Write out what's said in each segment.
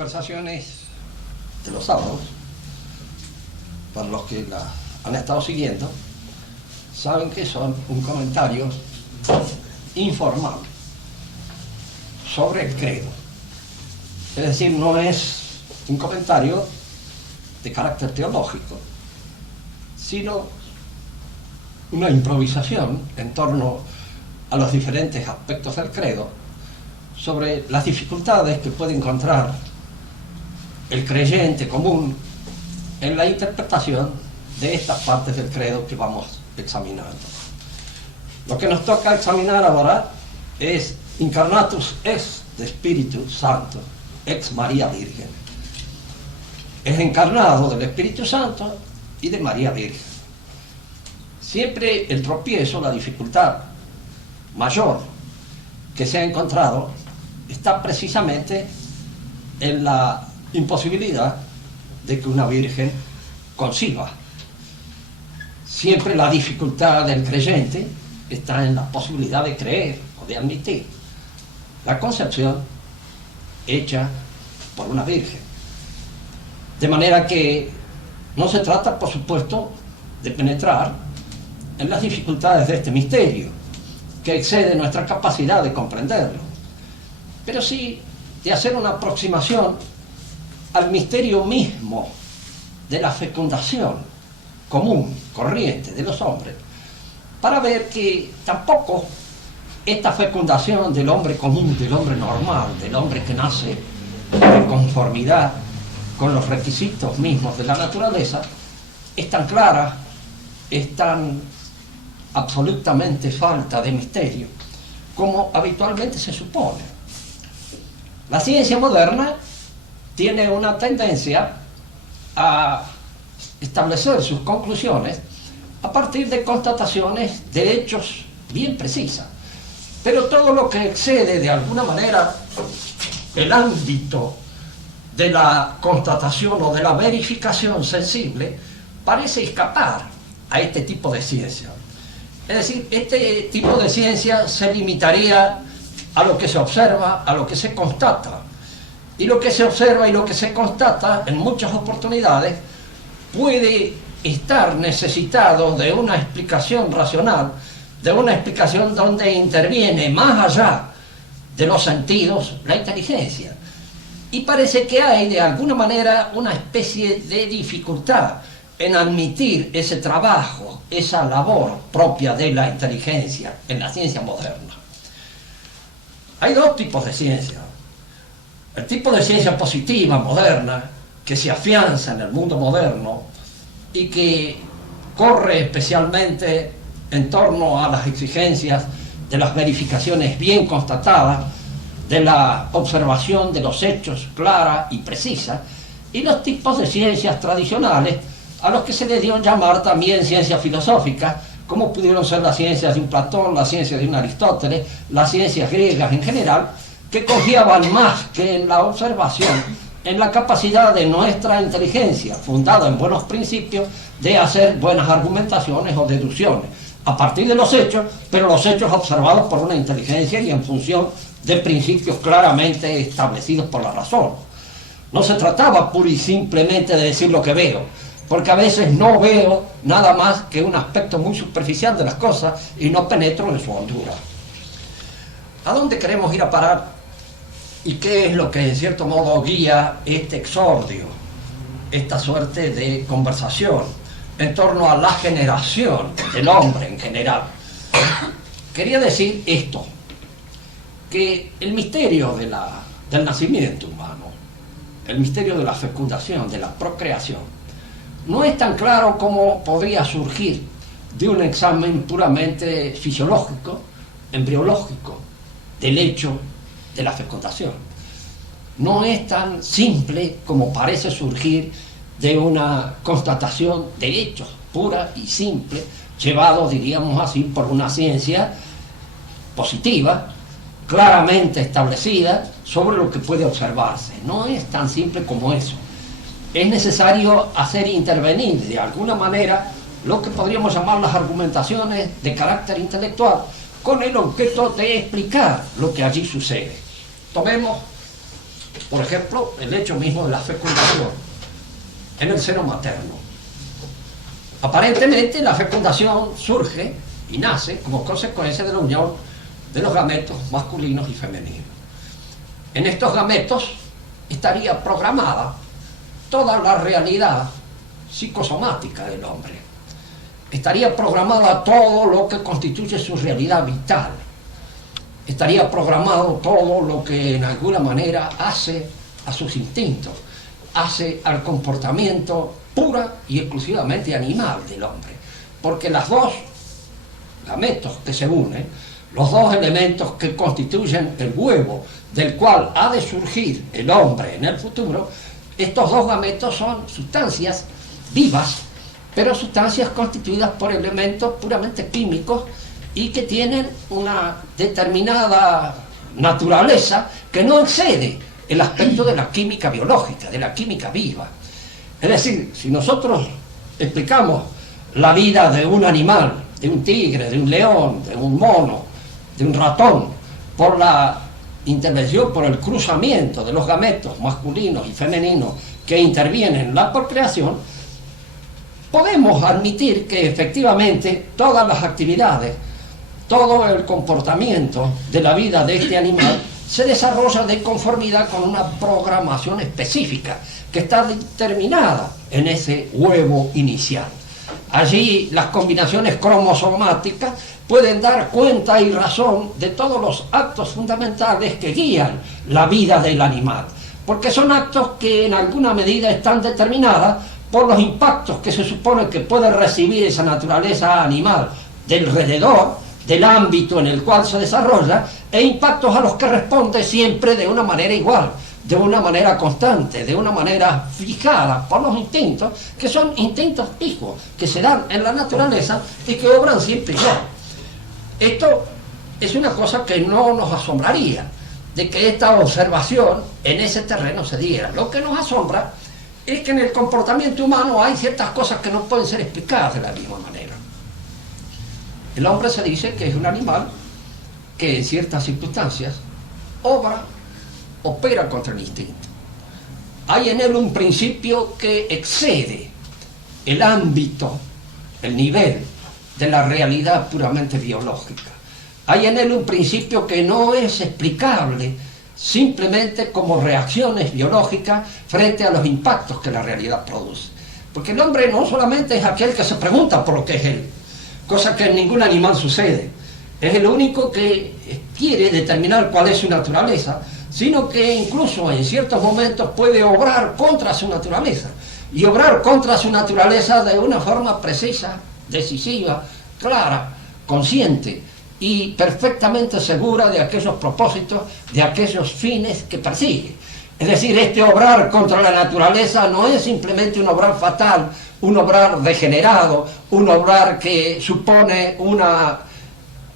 conversaciones de los sábados, para los que la han estado siguiendo, saben que son un comentario informal sobre el credo. Es decir, no es un comentario de carácter teológico, sino una improvisación en torno a los diferentes aspectos del credo, sobre las dificultades que puede encontrar el creyente común en la interpretación de estas partes del credo que vamos examinando. Lo que nos toca examinar ahora es Incarnatus es de Espíritu Santo, ex María Virgen. Es encarnado del Espíritu Santo y de María Virgen. Siempre el tropiezo, la dificultad mayor que se ha encontrado está precisamente en la imposibilidad de que una virgen conciba. Siempre la dificultad del creyente está en la posibilidad de creer o de admitir la concepción hecha por una virgen. De manera que no se trata, por supuesto, de penetrar en las dificultades de este misterio, que excede nuestra capacidad de comprenderlo, pero sí de hacer una aproximación al misterio mismo de la fecundación común, corriente de los hombres, para ver que tampoco esta fecundación del hombre común, del hombre normal, del hombre que nace en conformidad con los requisitos mismos de la naturaleza, es tan clara, es tan absolutamente falta de misterio como habitualmente se supone. La ciencia moderna tiene una tendencia a establecer sus conclusiones a partir de constataciones de hechos bien precisas, pero todo lo que excede de alguna manera el ámbito de la constatación o de la verificación sensible parece escapar a este tipo de ciencia. Es decir, este tipo de ciencia se limitaría a lo que se observa, a lo que se constata. Y lo que se observa y lo que se constata en muchas oportunidades puede estar necesitado de una explicación racional, de una explicación donde interviene más allá de los sentidos la inteligencia. Y parece que hay de alguna manera una especie de dificultad en admitir ese trabajo, esa labor propia de la inteligencia en la ciencia moderna. Hay dos tipos de ciencia. El tipo de ciencia positiva, moderna, que se afianza en el mundo moderno y que corre especialmente en torno a las exigencias de las verificaciones bien constatadas, de la observación de los hechos clara y precisa, y los tipos de ciencias tradicionales a los que se le dio llamar también ciencia filosófica, como pudieron ser las ciencias de un Platón, las ciencias de un Aristóteles, las ciencias griegas en general, que confiaban más que en la observación, en la capacidad de nuestra inteligencia, fundada en buenos principios, de hacer buenas argumentaciones o deducciones, a partir de los hechos, pero los hechos observados por una inteligencia y en función de principios claramente establecidos por la razón. No se trataba pura y simplemente de decir lo que veo, porque a veces no veo nada más que un aspecto muy superficial de las cosas y no penetro en su hondura. ¿A dónde queremos ir a parar? ¿Y qué es lo que en cierto modo guía este exordio, esta suerte de conversación en torno a la generación del hombre en general? Quería decir esto, que el misterio del nacimiento humano, el misterio de la fecundación, de la procreación, no es tan claro como podría surgir de un examen puramente fisiológico, embriológico, del hecho de la fecundación. No es tan simple como parece surgir de una constatación de hechos pura y simple, llevado, diríamos así, por una ciencia positiva, claramente establecida sobre lo que puede observarse. No es tan simple como eso. Es necesario hacer intervenir de alguna manera lo que podríamos llamar las argumentaciones de carácter intelectual, con el objeto de explicar lo que allí sucede. Tomemos Por ejemplo, el hecho mismo de la fecundación en el seno materno. Aparentemente la fecundación surge y nace como consecuencia de la unión de los gametos masculinos y femeninos. En estos gametos estaría programada toda la realidad psicosomática del hombre. Estaría programada todo lo que constituye su realidad vital. Estaría programado todo lo que en alguna manera hace a sus instintos, hace al comportamiento pura y exclusivamente animal del hombre. Porque los dos gametos que se unen, los dos elementos que constituyen el huevo del cual ha de surgir el hombre en el futuro, estos dos gametos son sustancias vivas, pero sustancias constituidas por elementos puramente químicos y que tienen una determinada naturaleza que no excede el aspecto de la química biológica, de la química viva. Es decir, si nosotros explicamos la vida de un animal, de un tigre, de un león, de un mono, de un ratón, por la intervención, por el cruzamiento de los gametos masculinos y femeninos que intervienen en la procreación, podemos admitir que efectivamente todas las actividades, todo el comportamiento de la vida de este animal se desarrolla de conformidad con una programación específica que está determinada en ese huevo inicial. Allí las combinaciones cromosomáticas pueden dar cuenta y razón de todos los actos fundamentales que guían la vida del animal, porque son actos que en alguna medida están determinadas por los impactos que se supone que puede recibir esa naturaleza animal del alrededor, del ámbito en el cual se desarrolla, e impactos a los que responde siempre de una manera igual, de una manera constante, de una manera fijada por los instintos, que son instintos fijos, que se dan en la naturaleza y que obran siempre igual. Esto es una cosa que no nos asombraría, de que esta observación en ese terreno se diera. Lo que nos asombra es que en el comportamiento humano hay ciertas cosas que no pueden ser explicadas de la misma manera. El hombre se dice que es un animal que en ciertas circunstancias opera contra el instinto. Hay en él un principio que excede el ámbito, el nivel de la realidad puramente biológica. Hay en él un principio que no es explicable simplemente como reacciones biológicas frente a los impactos que la realidad produce. Porque el hombre no solamente es aquel que se pregunta por lo que es él, cosa que en ningún animal sucede. Es el único que quiere determinar cuál es su naturaleza, sino que incluso en ciertos momentos puede obrar contra su naturaleza, y obrar contra su naturaleza de una forma precisa, decisiva, clara, consciente y perfectamente segura de aquellos propósitos, de aquellos fines que persigue. Es decir, este obrar contra la naturaleza no es simplemente un obrar fatal, un obrar degenerado, un obrar que supone una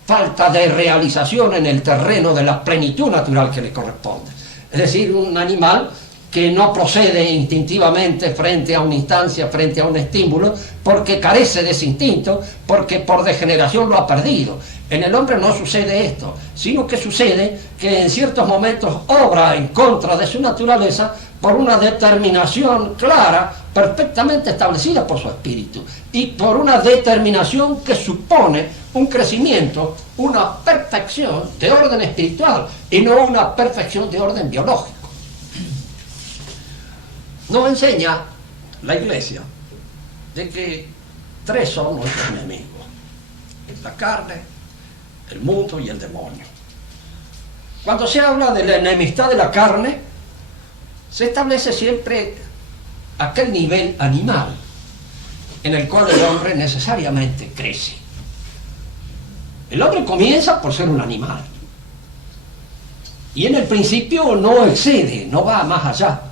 falta de realización en el terreno de la plenitud natural que le corresponde. Es decir, un animal que no procede instintivamente frente a una instancia, frente a un estímulo, porque carece de ese instinto, porque por degeneración lo ha perdido. En el hombre no sucede esto, sino que sucede que en ciertos momentos obra en contra de su naturaleza por una determinación clara, perfectamente establecida por su espíritu, y por una determinación que supone un crecimiento, una perfección de orden espiritual, y no una perfección de orden biológico. Nos enseña la Iglesia de que tres son nuestros enemigos: la carne, el mundo y el demonio. Cuando se habla de la enemistad de la carne, se establece siempre aquel nivel animal en el cual el hombre necesariamente crece. El hombre comienza por ser un animal, y en el principio no excede, no va más allá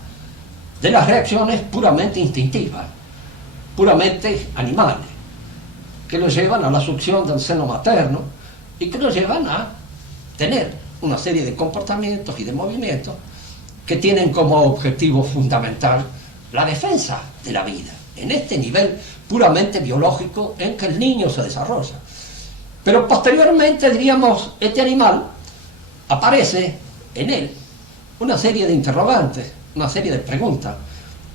de las reacciones puramente instintivas, puramente animales, que lo llevan a la succión del seno materno y que lo llevan a tener una serie de comportamientos y de movimientos que tienen como objetivo fundamental la defensa de la vida, en este nivel puramente biológico en que el niño se desarrolla. Pero posteriormente, diríamos, este animal aparece en él una serie de interrogantes, una serie de preguntas,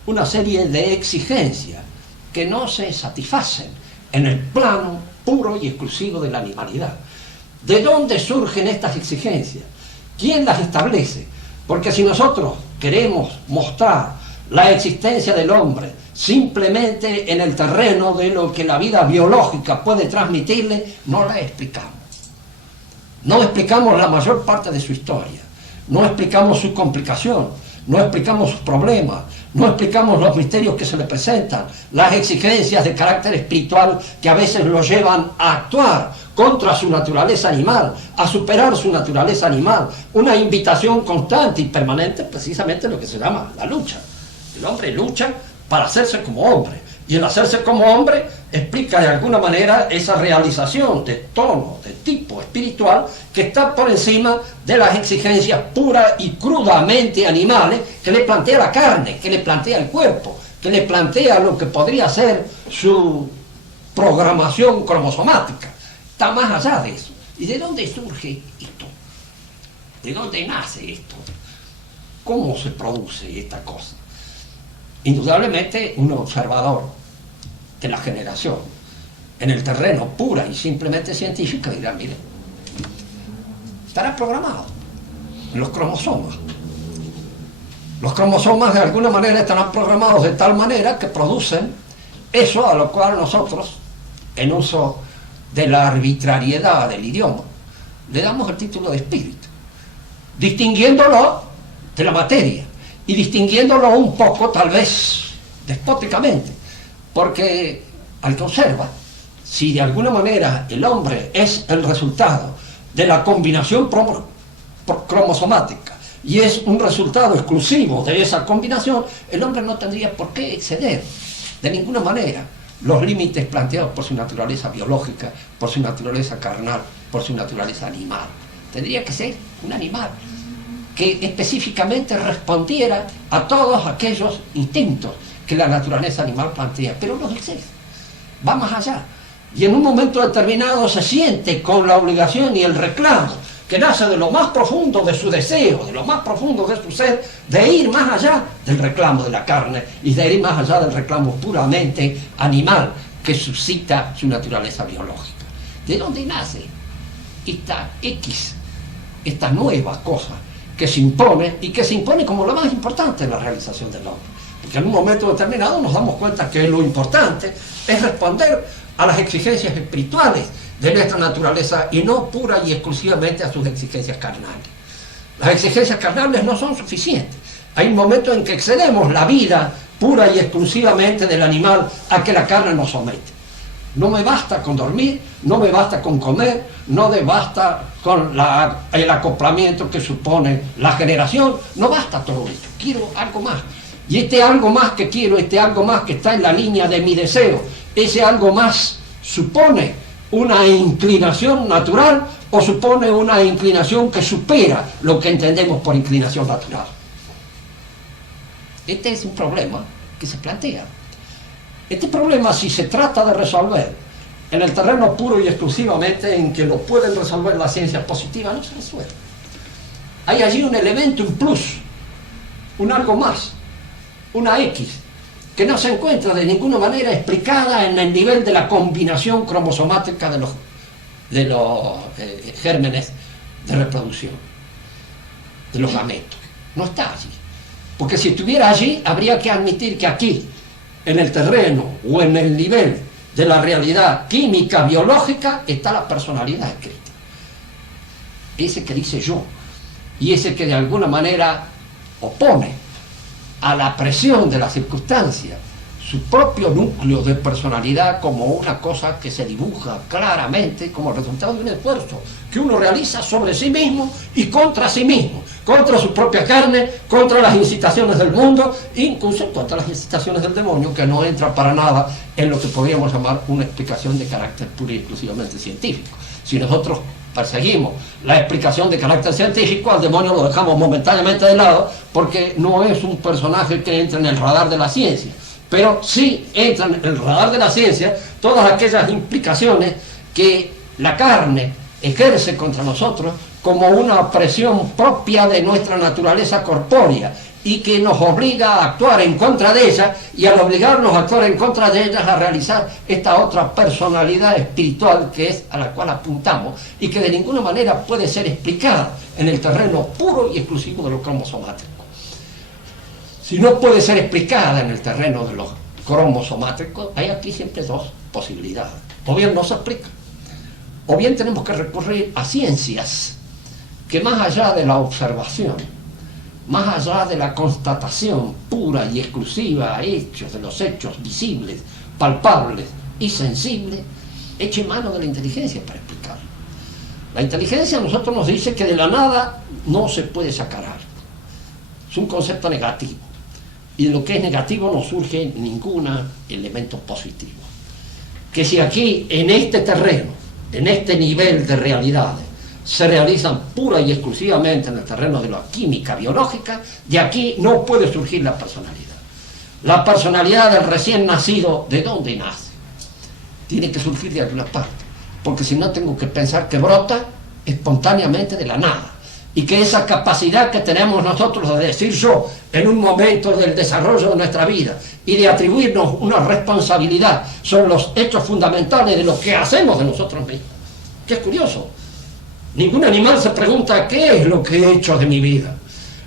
una serie de exigencias que no se satisfacen en el plano puro y exclusivo de la animalidad. ¿De dónde surgen estas exigencias? ¿Quién las establece? Porque si nosotros queremos mostrar la existencia del hombre simplemente en el terreno de lo que la vida biológica puede transmitirle, no la explicamos. No explicamos la mayor parte de su historia, no explicamos su complicación, no explicamos sus problemas, no explicamos los misterios que se le presentan, las exigencias de carácter espiritual que a veces lo llevan a actuar contra su naturaleza animal, a superar su naturaleza animal, una invitación constante y permanente, precisamente lo que se llama la lucha. El hombre lucha para hacerse como hombre, y el hacerse como hombre explica de alguna manera esa realización de tono, de tipo espiritual, que está por encima de las exigencias puras y crudamente animales que le plantea la carne, que le plantea el cuerpo, que le plantea lo que podría ser su programación cromosomática. Está más allá de eso. ¿Y de dónde surge esto? ¿De dónde nace esto? ¿Cómo se produce esta cosa? Indudablemente un observador de la generación en el terreno pura y simplemente científico dirá, mire, estará programado en los cromosomas. Los cromosomas de alguna manera estarán programados de tal manera que producen eso a lo cual nosotros, en uso de la arbitrariedad del idioma, le damos el título de espíritu, distinguiéndolo de la materia y distinguiéndolo un poco, tal vez despóticamente, porque al que observa, si de alguna manera el hombre es el resultado de la combinación cromosomática y es un resultado exclusivo de esa combinación, el hombre no tendría por qué exceder de ninguna manera los límites planteados por su naturaleza biológica, por su naturaleza carnal, por su naturaleza animal. Tendría que ser un animal que específicamente respondiera a todos aquellos instintos que la naturaleza animal plantea, pero los excede, va más allá, y en un momento determinado se siente con la obligación y el reclamo que nace de lo más profundo de su deseo, de lo más profundo de su ser, de ir más allá del reclamo de la carne y de ir más allá del reclamo puramente animal que suscita su naturaleza biológica. ¿De dónde nace esta nueva cosa que se impone y que se impone como lo más importante en la realización del hombre? Porque en un momento determinado nos damos cuenta que lo importante es responder a las exigencias espirituales de nuestra naturaleza y no pura y exclusivamente a sus exigencias carnales. Las exigencias carnales no son suficientes. Hay un momento en que excedemos la vida pura y exclusivamente del animal a que la carne nos somete. No me basta con dormir, no me basta con comer, no me basta con el acoplamiento que supone la generación, no basta todo esto, quiero algo más. Y este algo más que quiero, este algo más que está en la línea de mi deseo, ese algo más supone una inclinación natural o supone una inclinación que supera lo que entendemos por inclinación natural. Este es un problema que se plantea. Este problema, si se trata de resolver en el terreno puro y exclusivamente en que lo pueden resolver las ciencias positivas, no se resuelve. Hay allí un elemento, un plus, un algo más, una X, que no se encuentra de ninguna manera explicada en el nivel de la combinación cromosomática de los gérmenes de reproducción, de los gametos. No está allí. Porque si estuviera allí, habría que admitir que aquí, en el terreno o en el nivel de la realidad química, biológica, está la personalidad escrita. Ese que dice yo, y ese que de alguna manera opone a la presión de la circunstancia su propio núcleo de personalidad como una cosa que se dibuja claramente como el resultado de un esfuerzo que uno realiza sobre sí mismo y contra sí mismo, contra su propia carne, contra las incitaciones del mundo, incluso contra las incitaciones del demonio, que no entra para nada en lo que podríamos llamar una explicación de carácter pura y exclusivamente científico. Si nosotros perseguimos la explicación de carácter científico, al demonio lo dejamos momentáneamente de lado porque no es un personaje que entra en el radar de la ciencia, pero sí entran en el radar de la ciencia todas aquellas implicaciones que la carne ejerce contra nosotros como una presión propia de nuestra naturaleza corpórea y que nos obliga a actuar en contra de ella, y al obligarnos a actuar en contra de ellas a realizar esta otra personalidad espiritual que es a la cual apuntamos y que de ninguna manera puede ser explicada en el terreno puro y exclusivo de lo cromosomático. Si no puede ser explicada en el terreno de los cromosomáticos, hay aquí siempre dos posibilidades: o bien no se explica, o bien tenemos que recurrir a ciencias que, más allá de la observación, más allá de la constatación pura y exclusiva a hechos, de los hechos visibles, palpables y sensibles, eche mano de la inteligencia para explicarlo. La inteligencia a nosotros nos dice que de la nada no se puede sacar algo. Es un concepto negativo. Y de lo que es negativo no surge ningún elemento positivo. Que si aquí, en este terreno, en este nivel de realidades, se realizan pura y exclusivamente en el terreno de la química biológica, de aquí no puede surgir la personalidad. La personalidad del recién nacido, ¿de dónde nace? Tiene que surgir de alguna parte, porque si no tengo que pensar que brota espontáneamente de la nada, y que esa capacidad que tenemos nosotros de decir yo en un momento del desarrollo de nuestra vida y de atribuirnos una responsabilidad sobre los hechos fundamentales de lo que hacemos de nosotros mismos, que es curioso. Ningún animal se pregunta qué es lo que he hecho de mi vida.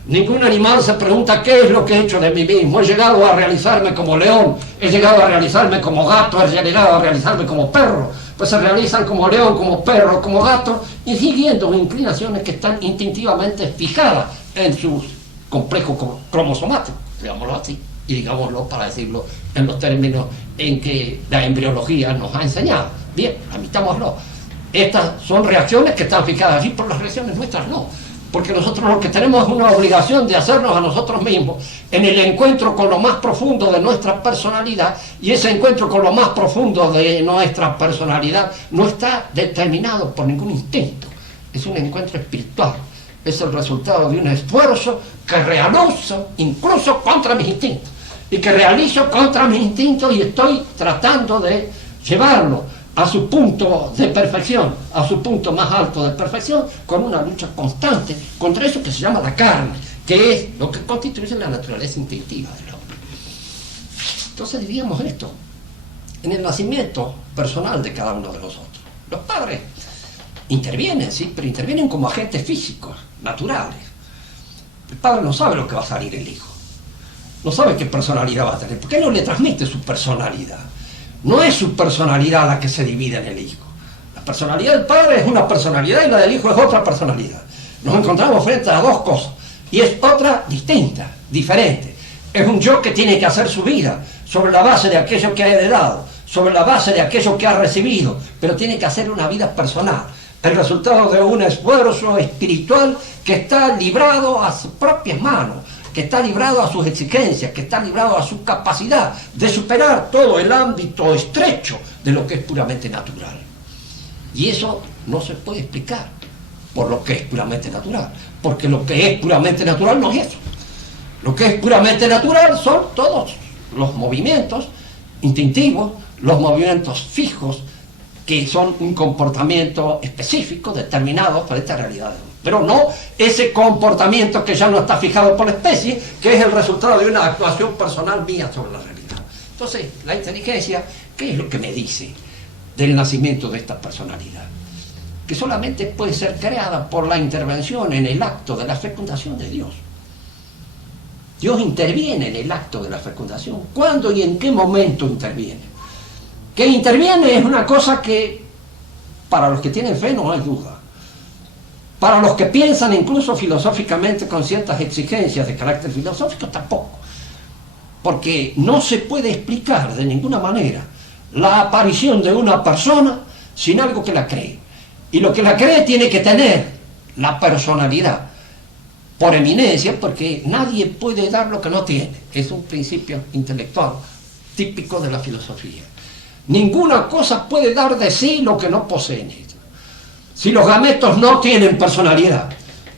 Ningún animal se pregunta qué es lo que he hecho de mí mismo. He llegado a realizarme como león, he llegado a realizarme como gato, he llegado a realizarme como perro. Pues se realizan como león, como perro, como gato, y siguiendo inclinaciones que están instintivamente fijadas en sus complejos cromosomáticos, digámoslo así, y digámoslo para decirlo en los términos en que la embriología nos ha enseñado. Bien, admitámoslo. Estas son reacciones que están fijadas allí, por las reacciones nuestras no, porque nosotros lo que tenemos es una obligación de hacernos a nosotros mismos en el encuentro con lo más profundo de nuestra personalidad, y ese encuentro con lo más profundo de nuestra personalidad no está determinado por ningún instinto, es un encuentro espiritual, es el resultado de un esfuerzo que realizo incluso contra mis instintos, y que realizo contra mis instintos y estoy tratando de llevarlo a su punto de perfección, a su punto más alto de perfección, con una lucha constante contra eso que se llama la carne, que es lo que constituye la naturaleza instintiva del hombre. Entonces diríamos esto, en el nacimiento personal de cada uno de nosotros. Los padres intervienen, sí, pero intervienen como agentes físicos, naturales. El padre no sabe lo que va a salir el hijo, no sabe qué personalidad va a tener, ¿por qué no le transmite su personalidad? No es su personalidad la que se divide en el hijo. La personalidad del padre es una personalidad y la del hijo es otra personalidad. Nos encontramos frente a dos cosas y es otra distinta, diferente. Es un yo que tiene que hacer su vida sobre la base de aquello que ha heredado, sobre la base de aquello que ha recibido, pero tiene que hacer una vida personal, el resultado de un esfuerzo espiritual que está librado a sus propias manos, que está librado a sus exigencias, que está librado a su capacidad de superar todo el ámbito estrecho de lo que es puramente natural. Y eso no se puede explicar por lo que es puramente natural, porque lo que es puramente natural no es eso. Lo que es puramente natural son todos los movimientos instintivos, los movimientos fijos, que son un comportamiento específico determinado por esta realidad. Pero no ese comportamiento que ya no está fijado por la especie, que es el resultado de una actuación personal mía sobre la realidad. Entonces, la inteligencia, ¿qué es lo que me dice del nacimiento de esta personalidad? Que solamente puede ser creada por la intervención en el acto de la fecundación de Dios. Dios interviene en el acto de la fecundación. ¿Cuándo y en qué momento interviene? Que interviene es una cosa que para los que tienen fe no hay duda. Para los que piensan incluso filosóficamente con ciertas exigencias de carácter filosófico tampoco. Porque no se puede explicar de ninguna manera la aparición de una persona sin algo que la cree. Y lo que la cree tiene que tener la personalidad por eminencia, porque nadie puede dar lo que no tiene. Es un principio intelectual típico de la filosofía. Ninguna cosa puede dar de sí lo que no posee. Si los gametos no tienen personalidad,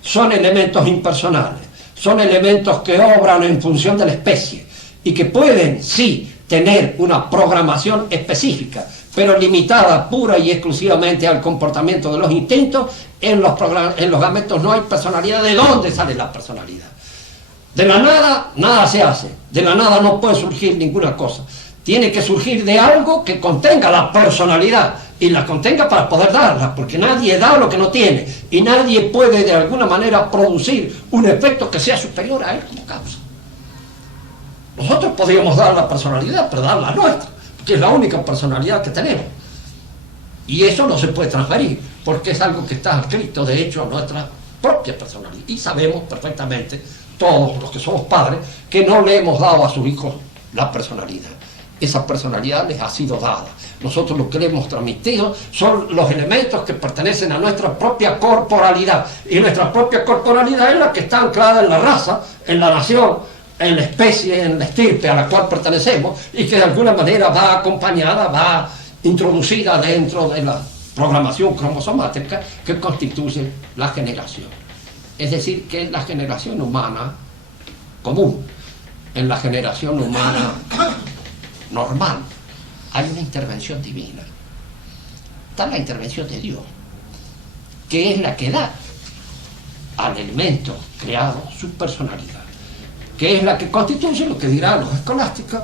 son elementos impersonales, son elementos que obran en función de la especie y que pueden, sí, tener una programación específica, pero limitada pura y exclusivamente al comportamiento de los instintos. En los gametos no hay personalidad. ¿De dónde sale la personalidad? De la nada, nada se hace. De la nada no puede surgir ninguna cosa. Tiene que surgir de algo que contenga la personalidad, y la contenga para poder darla, porque nadie da lo que no tiene, y nadie puede de alguna manera producir un efecto que sea superior a él como causa. Nosotros podríamos dar la personalidad, pero dar la nuestra, que es la única personalidad que tenemos. Y eso no se puede transferir, porque es algo que está adscrito, de hecho, a nuestra propia personalidad. Y sabemos perfectamente, todos los que somos padres, que no le hemos dado a sus hijos la personalidad. Esa personalidad les ha sido dada. Nosotros lo que le hemos transmitido son los elementos que pertenecen a nuestra propia corporalidad. Y nuestra propia corporalidad es la que está anclada en la raza, en la nación, en la especie, en la estirpe a la cual pertenecemos, y que de alguna manera va acompañada, va introducida dentro de la programación cromosomática que constituye la generación. Es decir, que en la generación humana común, en la generación humana normal, hay una intervención divina. Está la intervención de Dios, que es la que da al elemento creado su personalidad, que es la que constituye lo que dirán los escolásticos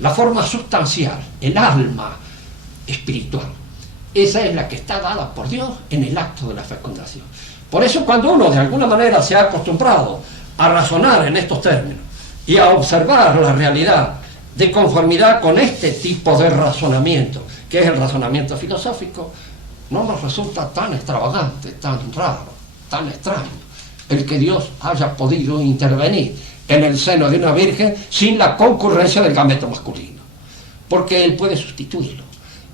la forma sustancial, el alma espiritual. Esa es la que está dada por Dios en el acto de la fecundación. Por eso, cuando uno de alguna manera se ha acostumbrado a razonar en estos términos y a observar la realidad de conformidad con este tipo de razonamiento, que es el razonamiento filosófico, no nos resulta tan extravagante, tan raro, tan extraño el que Dios haya podido intervenir en el seno de una virgen sin la concurrencia del gameto masculino, porque Él puede sustituirlo,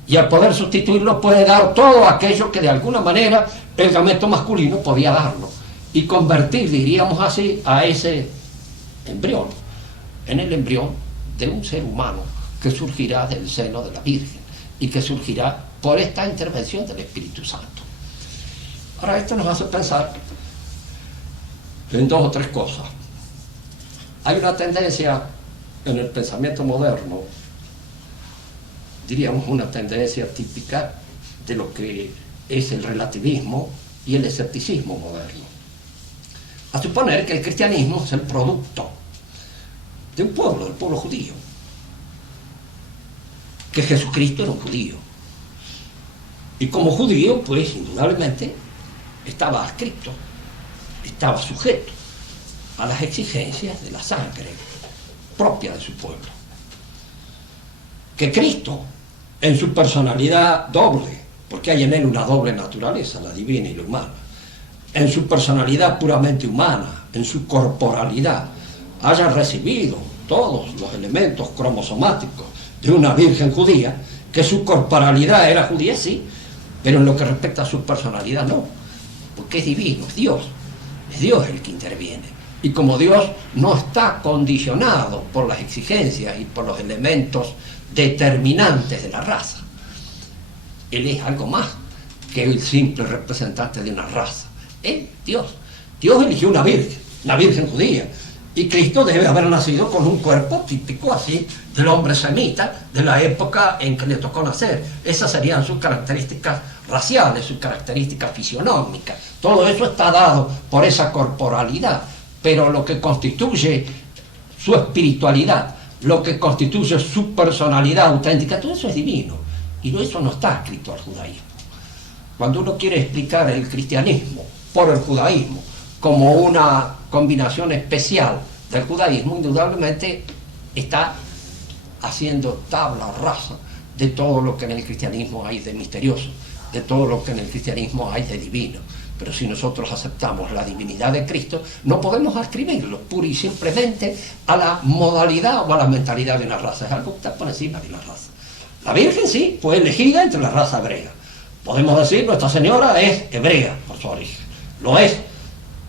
y al poder sustituirlo puede dar todo aquello que de alguna manera el gameto masculino podía darlo, y convertir, diríamos así, a ese embrión en el embrión de un ser humano que surgirá del seno de la Virgen y que surgirá por esta intervención del Espíritu Santo. Ahora, esto nos hace pensar en dos o tres cosas. Hay una tendencia en el pensamiento moderno, diríamos una tendencia típica de lo que es el relativismo y el escepticismo moderno, a suponer que el cristianismo es el producto de un pueblo, del pueblo judío, que Jesucristo era un judío, y como judío, pues indudablemente estaba adscrito, estaba sujeto a las exigencias de la sangre propia de su pueblo. Que Cristo, en su personalidad doble, porque hay en él una doble naturaleza, la divina y la humana, en su personalidad puramente humana, en su corporalidad, haya recibido todos los elementos cromosomáticos de una virgen judía, que su corporalidad era judía, sí, pero en lo que respecta a su personalidad no, porque es divino, es Dios el que interviene. Y como Dios no está condicionado por las exigencias y por los elementos determinantes de la raza, Él es algo más que el simple representante de una raza. Él, Dios eligió una virgen judía, y Cristo debe haber nacido con un cuerpo típico así del hombre semita de la época en que le tocó nacer. Esas serían sus características raciales, sus características fisionómicas. Todo eso está dado por esa corporalidad, pero lo que constituye su espiritualidad, lo que constituye su personalidad auténtica, todo eso es divino, y eso no está escrito al judaísmo. Cuando uno quiere explicar el cristianismo por el judaísmo como una combinación especial del judaísmo, indudablemente está haciendo tabla rasa de todo lo que en el cristianismo hay de misterioso, de todo lo que en el cristianismo hay de divino. Pero si nosotros aceptamos la divinidad de Cristo, no podemos adscribirlo pura y simplemente a la modalidad o a la mentalidad de una raza. Es algo que está por encima de una raza. La Virgen sí fue elegida entre la raza hebrea. Podemos decir, Nuestra Señora es hebrea por su origen. Lo es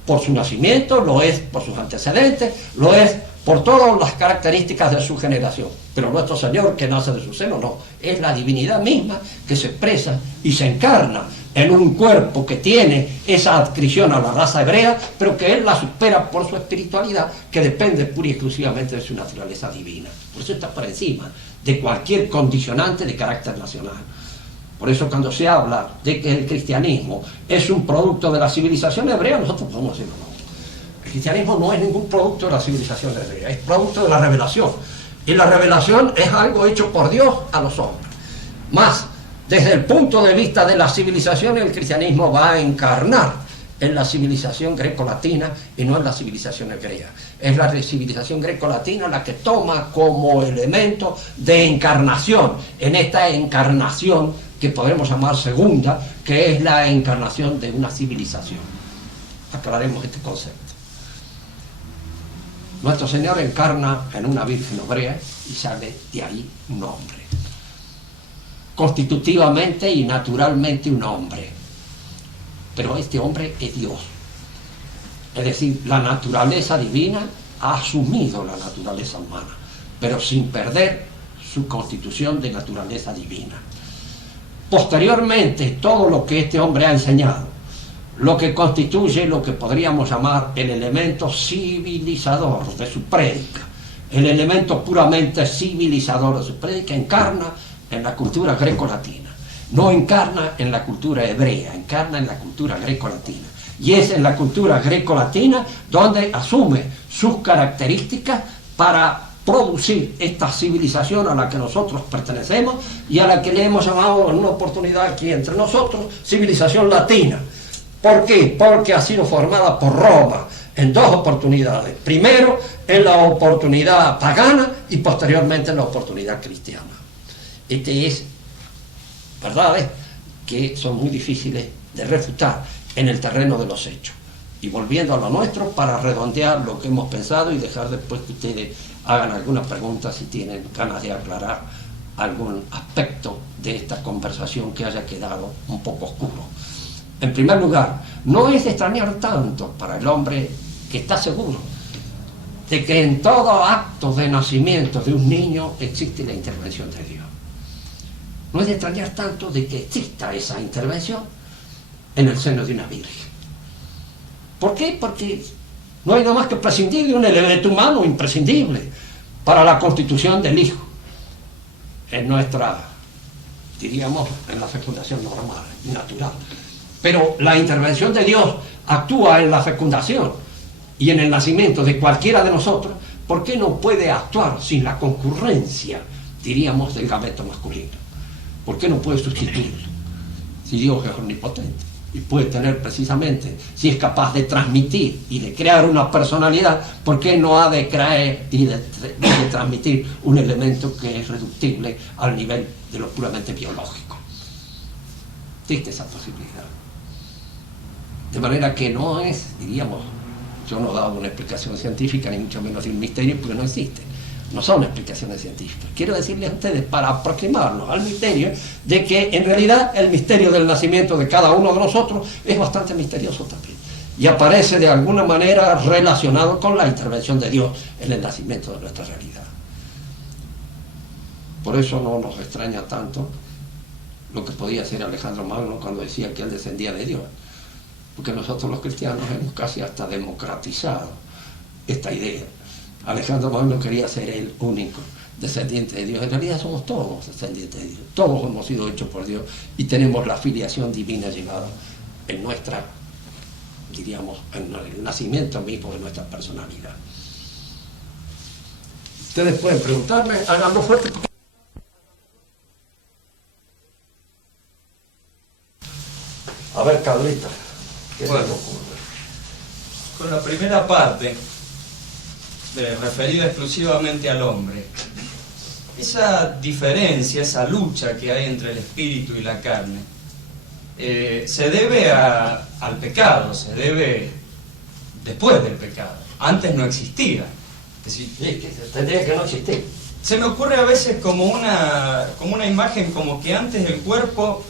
por su nacimiento, lo es por sus antecedentes, lo es por todas las características de su generación. Pero nuestro Señor, que nace de su seno, no. Es la divinidad misma que se expresa y se encarna en un cuerpo que tiene esa adscripción a la raza hebrea, pero que Él la supera por su espiritualidad, que depende pura y exclusivamente de su naturaleza divina. Por eso está por encima de cualquier condicionante de carácter nacional. Por eso cuando se habla de que el cristianismo es un producto de la civilización hebrea, nosotros podemos decirlo no. El cristianismo no es ningún producto de la civilización hebrea, es producto de la revelación. Y la revelación es algo hecho por Dios a los hombres. Más, desde el punto de vista de la civilización, el cristianismo va a encarnar en la civilización greco-latina y no en la civilización hebrea. Es la civilización greco-latina la que toma como elemento de encarnación, en esta encarnación que podremos llamar segunda, que es la encarnación de una civilización. Aclaremos este concepto. Nuestro Señor encarna en una virgen hebrea y sale de ahí un hombre. Constitutivamente y naturalmente un hombre. Pero este hombre es Dios. Es decir, la naturaleza divina ha asumido la naturaleza humana, pero sin perder su constitución de naturaleza divina. Posteriormente, todo lo que este hombre ha enseñado, lo que constituye lo que podríamos llamar el elemento civilizador de su prédica, el elemento puramente civilizador de su prédica, encarna en la cultura greco-latina. No encarna en la cultura hebrea, encarna en la cultura greco-latina. Y es en la cultura greco-latina donde asume sus características para producir esta civilización a la que nosotros pertenecemos y a la que le hemos llamado en una oportunidad aquí entre nosotros, civilización latina. ¿Por qué? Porque ha sido formada por Roma en dos oportunidades. Primero en la oportunidad pagana y posteriormente en la oportunidad cristiana. Este es verdades que son muy difíciles de refutar en el terreno de los hechos. Y volviendo a lo nuestro, para redondear lo que hemos pensado y dejar después que ustedes hagan alguna pregunta si tienen ganas de aclarar algún aspecto de esta conversación que haya quedado un poco oscuro. En primer lugar, no es de extrañar tanto para el hombre que está seguro de que en todo acto de nacimiento de un niño existe la intervención de Dios. No es de extrañar tanto de que exista esa intervención en el seno de una virgen. ¿Por qué? Porque no hay nada más que prescindir de un elemento humano imprescindible para la constitución del hijo. En nuestra, diríamos, en la fecundación normal, natural. Pero la intervención de Dios actúa en la fecundación y en el nacimiento de cualquiera de nosotros. ¿Por qué no puede actuar sin la concurrencia, diríamos, del gameto masculino? ¿Por qué no puede sustituirlo? Si Dios es omnipotente y puede tener precisamente, si es capaz de transmitir y de crear una personalidad, ¿por qué no ha de crear y de transmitir un elemento que es reductible al nivel de lo puramente biológico? Existe esa posibilidad. De manera que no es, diríamos, yo no he dado una explicación científica, ni mucho menos de un misterio, porque no existe. No son explicaciones científicas. Quiero decirles a ustedes, para aproximarnos al misterio, de que en realidad el misterio del nacimiento de cada uno de nosotros es bastante misterioso también. Y aparece de alguna manera relacionado con la intervención de Dios en el nacimiento de nuestra realidad. Por eso no nos extraña tanto lo que podía decir Alejandro Magno cuando decía que él descendía de Dios. Porque nosotros los cristianos hemos casi hasta democratizado esta idea. Alejandro Magno quería ser el único descendiente de Dios. En realidad somos todos descendientes de Dios. Todos hemos sido hechos por Dios y tenemos la filiación divina llevada en nuestra, diríamos, en el nacimiento mismo de nuestra personalidad. Ustedes pueden preguntarme, háganlo fuerte. A ver, Cabrita, ¿qué bueno, se te ocurre? Con la primera parte, referida exclusivamente al hombre, esa diferencia, esa lucha que hay entre el espíritu y la carne, se debe al pecado, se debe después del pecado. Antes no existía. Es decir, Sí, que tendría que no existir. se me ocurre a veces como una imagen como que antes el cuerpo,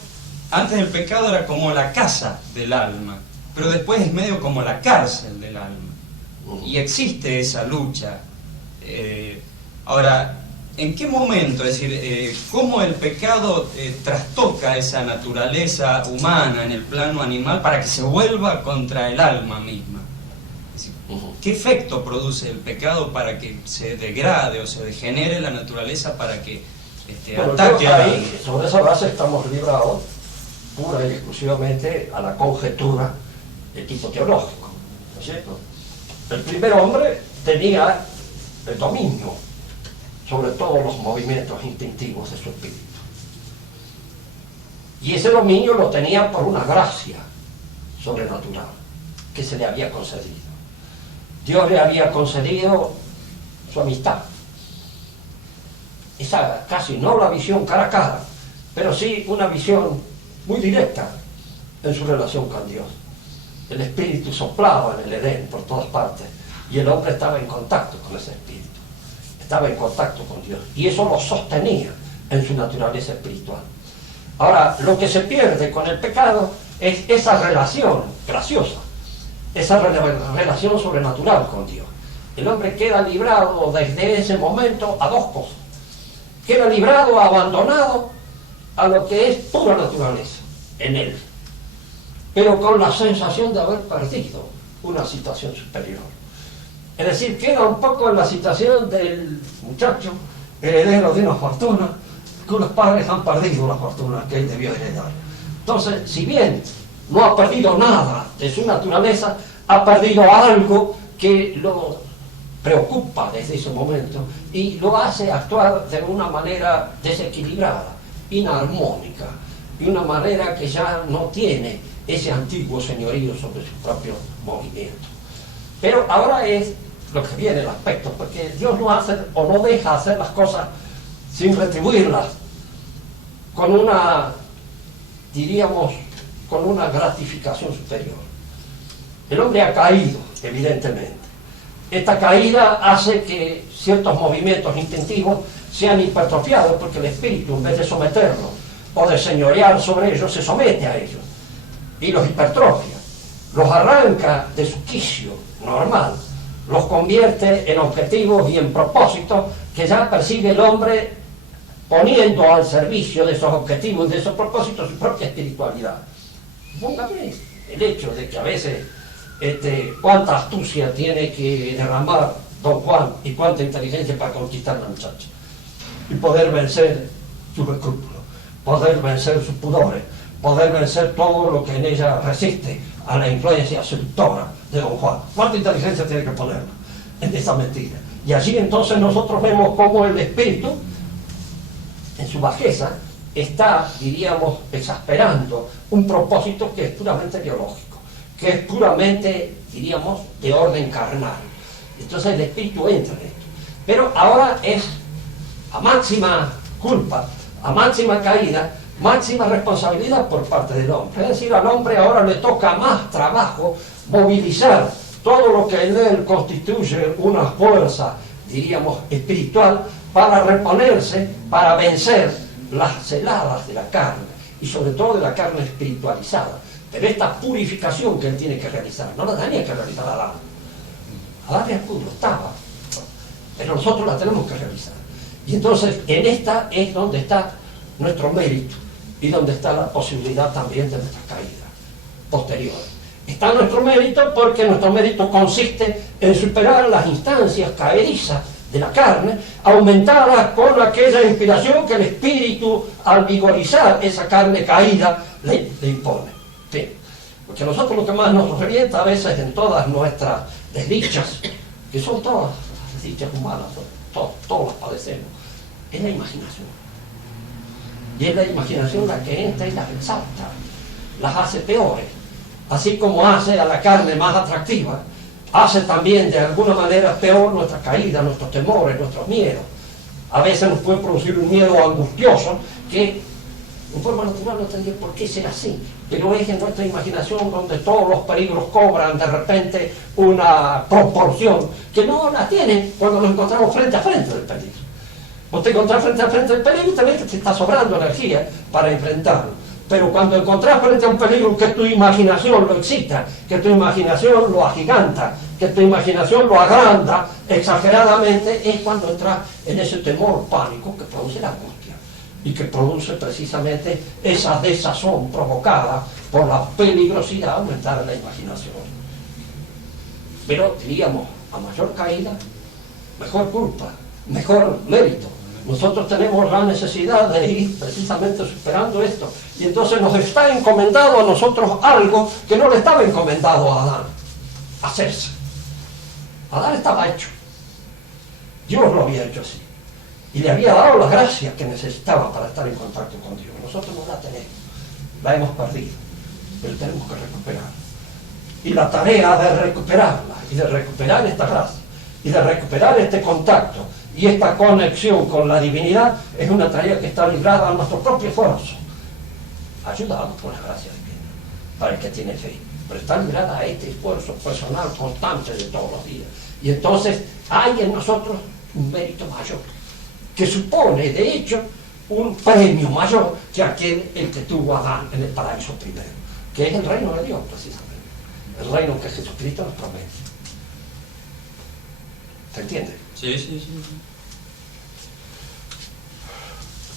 antes del pecado era como la casa del alma, pero después es medio como la cárcel del alma. Y existe esa lucha. Ahora, ¿en qué momento? Es decir, ¿cómo el pecado trastoca esa naturaleza humana en el plano animal para que se vuelva contra el alma misma? Es decir, ¿qué efecto produce el pecado para que se degrade o se degenere la naturaleza para que Bueno, ataque a... ahí, sobre esa base estamos librados pura y exclusivamente a la conjetura de tipo teológico, ¿no es cierto? El primer hombre tenía el dominio sobre todos los movimientos instintivos de su espíritu. Y ese dominio lo tenía por una gracia sobrenatural que se le había concedido. Dios le había concedido su amistad. Esa casi no la visión cara a cara, pero sí una visión muy directa en su relación con Dios. El espíritu soplaba en el Edén por todas partes y el hombre estaba en contacto con ese espíritu, estaba en contacto con Dios y eso lo sostenía en su naturaleza espiritual. Ahora, lo que se pierde con el pecado es esa relación graciosa, esa relación sobrenatural con Dios. El hombre queda librado desde ese momento a dos cosas. Queda librado, abandonado a lo que es pura naturaleza en él, pero con la sensación de haber perdido una situación superior. Es decir, queda un poco en la situación del muchacho heredero de una fortuna, que los padres han perdido la fortuna que él debió heredar. Entonces, si bien no ha perdido nada de su naturaleza, ha perdido algo que lo preocupa desde ese momento y lo hace actuar de una manera desequilibrada, inarmónica, de una manera que ya no tiene ese antiguo señorío sobre su propio movimiento. Pero ahora es lo que viene el aspecto, porque Dios no hace o no deja hacer las cosas sin retribuirlas con una, diríamos, con una gratificación superior. El hombre ha caído, evidentemente. Esta caída hace que ciertos movimientos instintivos sean hipertrofiados, porque el espíritu, en vez de someterlo o de señorear sobre ellos, se somete a ellos y los hipertrofia, los arranca de su quicio normal, los convierte en objetivos y en propósitos que ya persigue el hombre, poniendo al servicio de esos objetivos y de esos propósitos su propia espiritualidad. Póngame el hecho de que a veces cuánta astucia tiene que derramar don Juan y cuánta inteligencia para conquistar a la muchacha y poder vencer sus escrúpulos, poder vencer sus pudores, poder vencer todo lo que en ella resiste a la influencia seductora de don Juan. ¿Cuánta inteligencia tiene que poner en esa mentira? Y allí entonces nosotros vemos cómo el espíritu, en su bajeza, está, diríamos, exasperando un propósito que es puramente biológico, que es puramente, diríamos, de orden carnal. Entonces el espíritu entra en esto. Pero ahora es a máxima culpa, a máxima caída, máxima responsabilidad por parte del hombre. Es decir, al hombre ahora le toca más trabajo movilizar todo lo que en él constituye una fuerza, diríamos, espiritual, para reponerse, para vencer las celadas de la carne, y sobre todo de la carne espiritualizada. Pero esta purificación que él tiene que realizar, no la tenía que realizar Adán. Adán es puro, estaba, pero nosotros la tenemos que realizar. Y entonces en esta es donde está nuestro mérito y donde está la posibilidad también de nuestra caída posterior. Está nuestro mérito porque nuestro mérito consiste en superar las instancias caedizas de la carne, aumentadas con aquella inspiración que el espíritu, al vigorizar esa carne caída, le impone. ¿Sí? Porque a nosotros lo que más nos revienta a veces en todas nuestras desdichas, que son todas las desdichas humanas, todos las padecemos, es la imaginación. Y es la imaginación la que entra y las exalta, las hace peores. Así como hace a la carne más atractiva, hace también de alguna manera peor nuestra caída, nuestros temores, nuestros miedos. A veces nos puede producir un miedo angustioso que en forma natural no tendría por qué ser así, pero es en nuestra imaginación donde todos los peligros cobran de repente una proporción que no la tienen cuando nos encontramos frente a frente del peligro. Vos te encontrás frente a frente del peligro y también te está sobrando energía para enfrentarlo. Pero cuando encontrás frente a un peligro que tu imaginación lo excita, que tu imaginación lo agiganta, que tu imaginación lo agranda exageradamente, es cuando entras en ese temor pánico que produce la angustia y que produce precisamente esa desazón provocada por la peligrosidad aumentada en la imaginación. Pero diríamos, a mayor caída, mejor culpa, mejor mérito, nosotros tenemos la necesidad de ir precisamente superando esto. Y entonces nos está encomendado a nosotros algo que no le estaba encomendado a Adán, hacerse. Adán estaba hecho. Dios lo había hecho así. Y le había dado la gracia que necesitaba para estar en contacto con Dios. Nosotros no la tenemos, la hemos perdido, pero tenemos que recuperar. Y la tarea de recuperarla, y de recuperar esta gracia, y de recuperar este contacto, y esta conexión con la divinidad, es una tarea que está librada a nuestro propio esfuerzo, ayudados por la gracia divina, para el que tiene fe. Pero está librada a este esfuerzo personal constante de todos los días. Y entonces hay en nosotros un mérito mayor, que supone, de hecho, un premio mayor que aquel el que tuvo Adán en el paraíso primero, que es el reino de Dios, precisamente. El reino que Jesucristo nos promete. ¿Se entiende? Sí, sí, sí.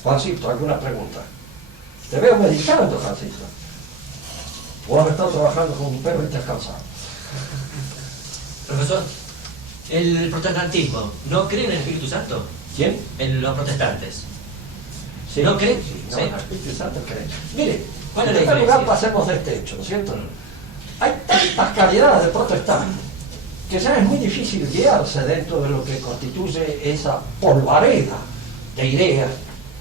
Juancito, ¿alguna pregunta? Te veo meditando, Juancito. O has estado trabajando con un perro y te has cansado. Profesor, el protestantismo, ¿no cree en el Espíritu Santo? ¿Quién? En los protestantes. Sí, ¿No cree? Sí, no, Sí. el Espíritu Santo cree. Mire, ¿Cuál en es la primer diferencia? lugar pasemos de este hecho, ¿no es cierto? Hay tantas calidades de protestantes que ya es muy difícil guiarse dentro de lo que constituye esa polvareda de ideas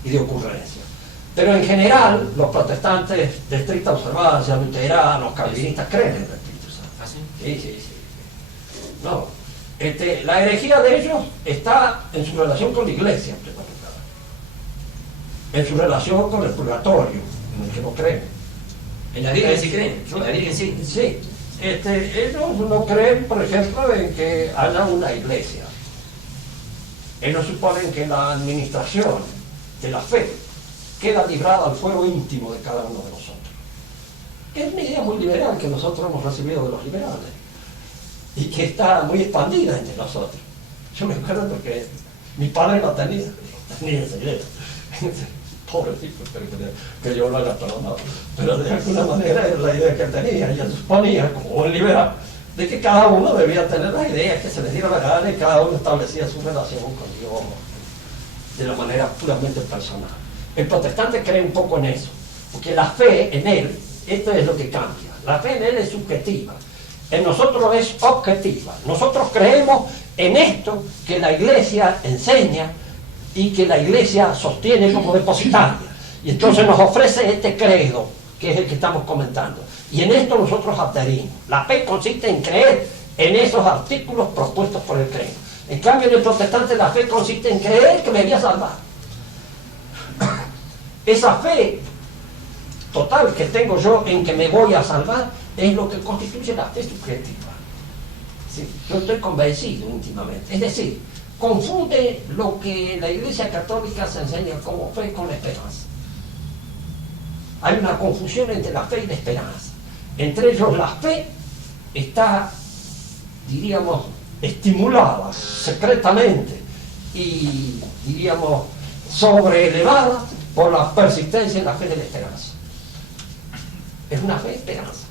y de ocurrencias. Pero en general, los protestantes de estricta observancia, luteranos, calvinistas, creen en el Espíritu Santo. ¿Ah, sí? Sí, sí, sí. No, la herejía de ellos está en su relación con la iglesia, en primer lugar. En su relación con el purgatorio, en el que no creen. ¿En la Virgen sí creen? ¿En la Virgen sí? Sí. Ellos no creen, por ejemplo, en que haya una iglesia. Ellos suponen que la administración de la fe queda librada al fuero íntimo de cada uno de nosotros. Que es una idea muy liberal que nosotros hemos recibido de los liberales y que está muy expandida entre nosotros. Yo me acuerdo que mi padre la tenía esa idea. Pobrecito, que yo lo haya perdonado. Pero de alguna manera era la idea que él tenía. Y él suponía, como buen liberal, de que cada uno debía tener las ideas que se les diera la gana y cada uno establecía su relación con Dios de la manera puramente personal. El protestante cree un poco en eso, porque la fe en él, esto es lo que cambia. La fe en él es subjetiva, en nosotros es objetiva. Nosotros creemos en esto que la iglesia enseña y que la iglesia sostiene como depositaria. Y entonces nos ofrece este credo, que es el que estamos comentando. Y en esto nosotros adherimos. La fe consiste en creer en esos artículos propuestos por el credo. En cambio, en el protestante la fe consiste en creer que me voy a salvar. Esa fe total que tengo yo en que me voy a salvar es lo que constituye la fe subjetiva. ¿Sí? Yo estoy convencido íntimamente. Es decir, confunde lo que la Iglesia Católica se enseña como fe con la esperanza. Hay una confusión entre la fe y la esperanza. Entre ellos la fe está, diríamos, estimulada secretamente y, diríamos, sobreelevada por la persistencia en la fe de la esperanza. Es una fe de esperanza.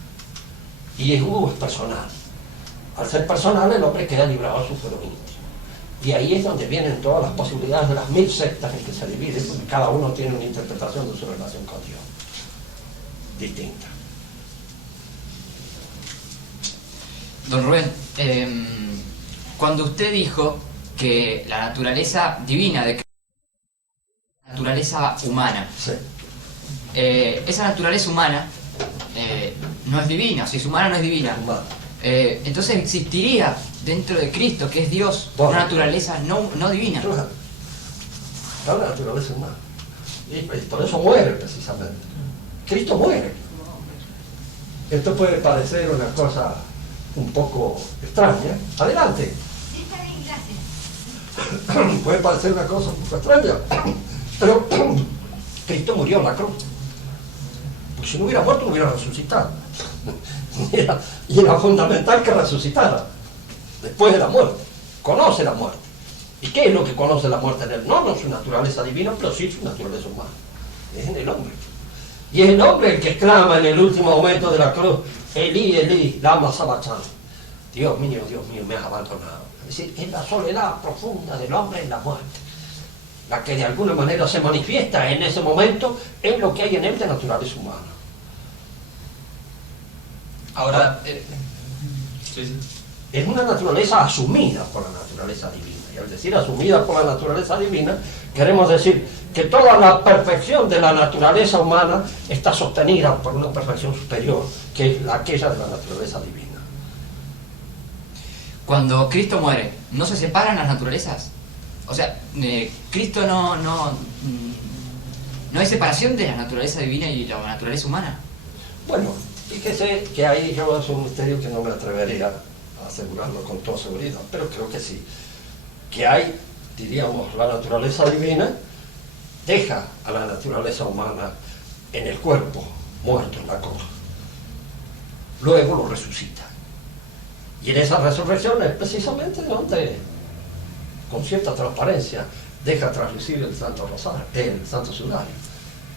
Y es personal. Al ser personal, el hombre queda librado a sus fenómenos. Y ahí es donde vienen todas las posibilidades de las 1000 sectas en que se dividen, porque cada uno tiene una interpretación de su relación con Dios distinta. Don Rubén, cuando usted dijo que la naturaleza divina de la naturaleza humana, Sí. Esa naturaleza humana no es divina, si es humana no es divina, Humano. entonces existiría dentro de Cristo, que es Dios, Bueno. una naturaleza no divina. Claro. La naturaleza humana. Y por eso muere precisamente. Cristo muere. Esto puede parecer una cosa un poco extraña. Adelante. Sí, está bien, gracias. Puede parecer una cosa un poco extraña. Pero Cristo murió en la cruz. Porque si no hubiera muerto, no hubiera resucitado. Y era fundamental que resucitara después de la muerte. Conoce la muerte. ¿Y qué es lo que conoce la muerte en él? No su naturaleza divina, pero sí su naturaleza humana. Es en el hombre. Y es el hombre el que exclama en el último momento de la cruz: Elí, Elí, lama sabachthani. Dios mío, me has abandonado. Es decir, es la soledad profunda del hombre en la muerte. la que de alguna manera se manifiesta en ese momento en lo que hay en él de naturaleza humana. Ahora, sí, sí. Es una naturaleza asumida por la naturaleza divina. Y al decir asumida por la naturaleza divina, queremos decir que toda la perfección de la naturaleza humana está sostenida por una perfección superior, que es aquella de la naturaleza divina. Cuando Cristo muere, ¿no se separan las naturalezas? O sea, Cristo no hay separación de la naturaleza divina y la naturaleza humana. Bueno, fíjese que ahí yo es un misterio que no me atrevería a asegurarlo con toda seguridad, pero creo que sí. Que hay, diríamos, la naturaleza divina deja a la naturaleza humana en el cuerpo, muerto en la cruz. Luego lo resucita. Y en esa resurrección es precisamente donde, con cierta transparencia, deja traslucir el Santo Rosario, el Santo Sudario,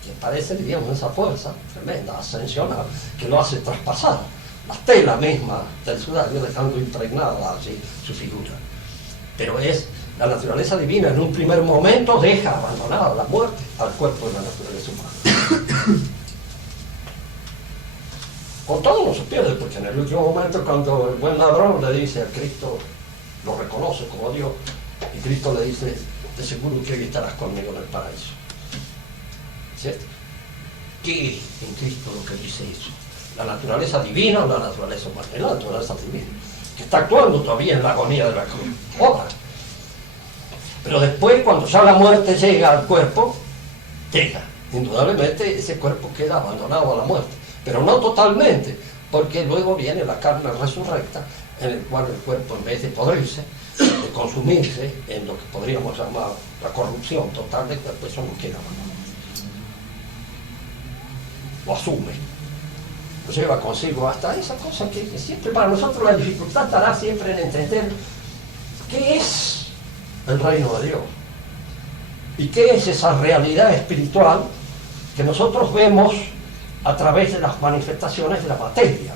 que parece, diríamos, esa fuerza tremenda, ascensional, que lo hace traspasar la tela misma del sudario, dejando impregnada allí su figura. Pero es la naturaleza divina, en un primer momento deja abandonada la muerte al cuerpo de la naturaleza humana. Con todo no se pierde, porque en el último momento, cuando el buen ladrón le dice a Cristo, lo reconoce como Dios, y Cristo le dice, de seguro que estarás conmigo en el paraíso. ¿Cierto? ¿Qué es en Cristo lo que dice eso? ¿La naturaleza divina o la naturaleza humana? Es la naturaleza divina, que está actuando todavía en la agonía de la cruz. Obra. Pero después, cuando ya la muerte llega al cuerpo, deja. Indudablemente ese cuerpo queda abandonado a la muerte, pero no totalmente, porque luego viene la carne resurrecta, en el cual el cuerpo, en vez de podrirse, de consumirse en lo que podríamos llamar la corrupción total del cuerpo, eso no queda abandonado. Lo asume, lo lleva consigo hasta esa cosa que siempre para nosotros la dificultad estará siempre en entender qué es el reino de Dios y qué es esa realidad espiritual que nosotros vemos a través de las manifestaciones de la materia,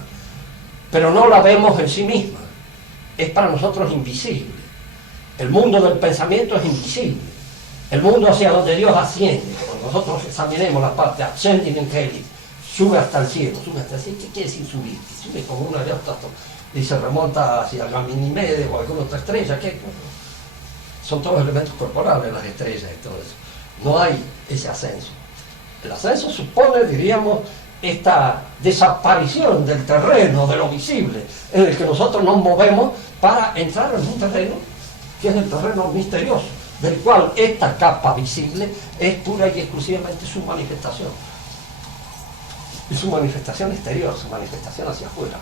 pero no la vemos en sí misma, es para nosotros invisible. El mundo del pensamiento es invisible, el mundo hacia donde Dios asciende. Cuando nosotros examinemos la parte ascending in Heli, sube hasta el cielo, ¿qué quiere decir subir? Sube como una de estas y se remonta hacia Ganymede o alguna otra estrella, ¿qué? Son todos elementos corporales, las estrellas y todo eso. No hay ese ascenso. El ascenso supone, diríamos, esta desaparición del terreno, de lo visible, en el que nosotros nos movemos para entrar en un terreno que es el terreno misterioso, del cual esta capa visible es pura y exclusivamente su manifestación. Y su manifestación exterior, su manifestación hacia afuera.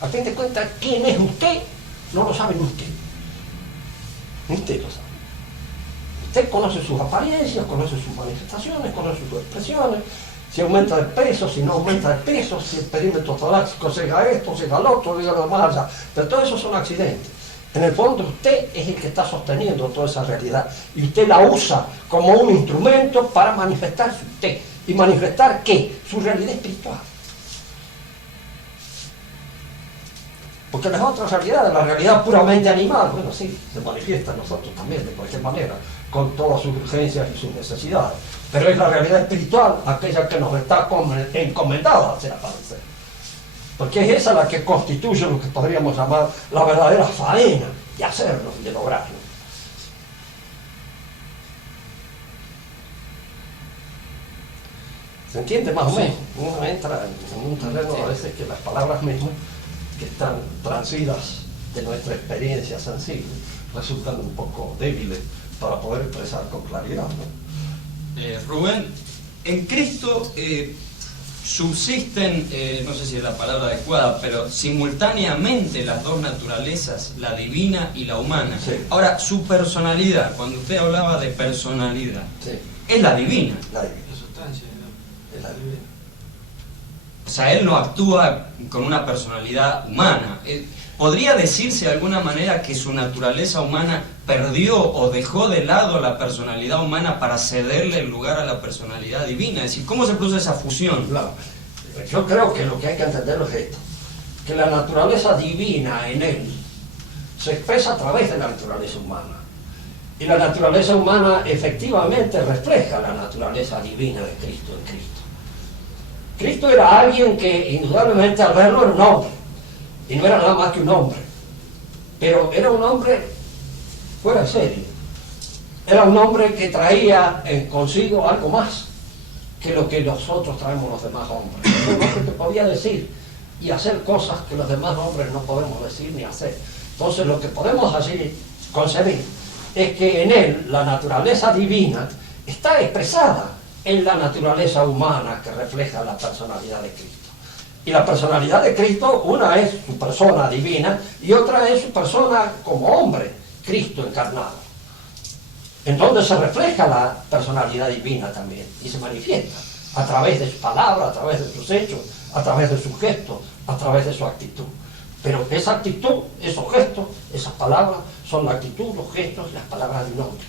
A fin de cuentas, ¿quién es usted? No lo sabe usted. Usted lo sabe. Usted conoce sus apariencias, conoce sus manifestaciones, conoce sus expresiones, si aumenta de peso, si no aumenta de peso, si el perímetro torácico llega esto, llega lo otro, llega lo demás allá. Pero todo eso son accidentes. En el fondo usted es el que está sosteniendo toda esa realidad y usted la usa como un instrumento para manifestarse usted. ¿Y manifestar qué? Su realidad espiritual. Porque las otras realidades, la realidad puramente animal, bueno, sí, se manifiesta en nosotros también, de cualquier manera, con todas sus urgencias y sus necesidades. Pero es la realidad espiritual aquella que nos está encomendada a hacer aparecer. Porque es esa la que constituye lo que podríamos llamar la verdadera faena de hacerlo y de lograrlo. ¿Se entiende más o menos? Uno entra en un terreno a veces que las palabras mismas, que están transidas de nuestra experiencia sensible, resultan un poco débiles para poder expresar con claridad, ¿no? Rubén, en Cristo subsisten, no sé si es la palabra adecuada, pero simultáneamente las dos naturalezas, la divina y la humana. Sí. Ahora, su personalidad, cuando usted hablaba de personalidad, Sí, es la divina. la divina. La sustancia, ¿no? Es la divina. O sea, él no actúa con una personalidad humana. ¿Podría decirse de alguna manera que su naturaleza humana perdió o dejó de lado la personalidad humana para cederle el lugar a la personalidad divina? Es decir, ¿cómo se produce esa fusión? Claro. Yo creo que lo que hay que entender es esto, que la naturaleza divina en él se expresa a través de la naturaleza humana. Y la naturaleza humana efectivamente refleja la naturaleza divina de Cristo en Cristo. Cristo era alguien que indudablemente al verlo era un hombre, y no era nada más que un hombre, pero era un hombre fuera de serie. Era un hombre que traía consigo algo más que lo que nosotros traemos los demás hombres. Era un hombre que podía decir y hacer cosas que los demás hombres no podemos decir ni hacer. Entonces lo que podemos así concebir es que en él la naturaleza divina está expresada en la naturaleza humana que refleja la personalidad de Cristo. Y la personalidad de Cristo, una es su persona divina y otra es su persona como hombre, Cristo encarnado, en donde se refleja la personalidad divina también y se manifiesta a través de su palabra, a través de sus hechos, a través de sus gestos, a través de su actitud. Pero esa actitud, esos gestos, esas palabras, son la actitud, los gestos y las palabras de un hombre.